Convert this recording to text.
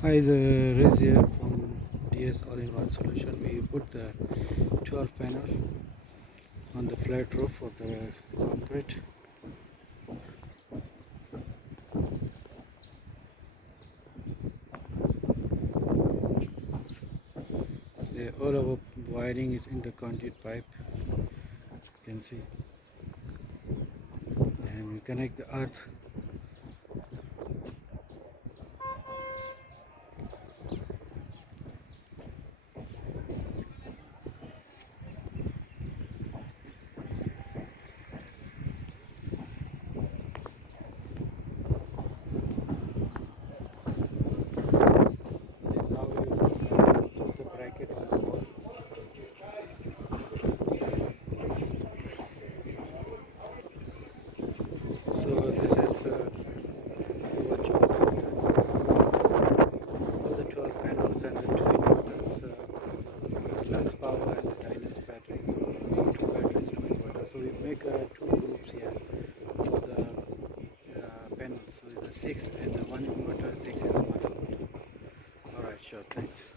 Hi, is Riz here from DS All-in-One Solution. We put the 12 panel on the flat roof of the concrete. All our wiring is in the conduit pipe, you can see, and we connect the earth. Now we put the bracket on the wall. So this is our job all the 12 panels and the two inverters, the luxpower and the dynes batteries. So two batteries, two inverters. So we make two groups here for the panels. So it's a 6 and the one inverter, 6 is a one inverter. Alright, sure, thanks.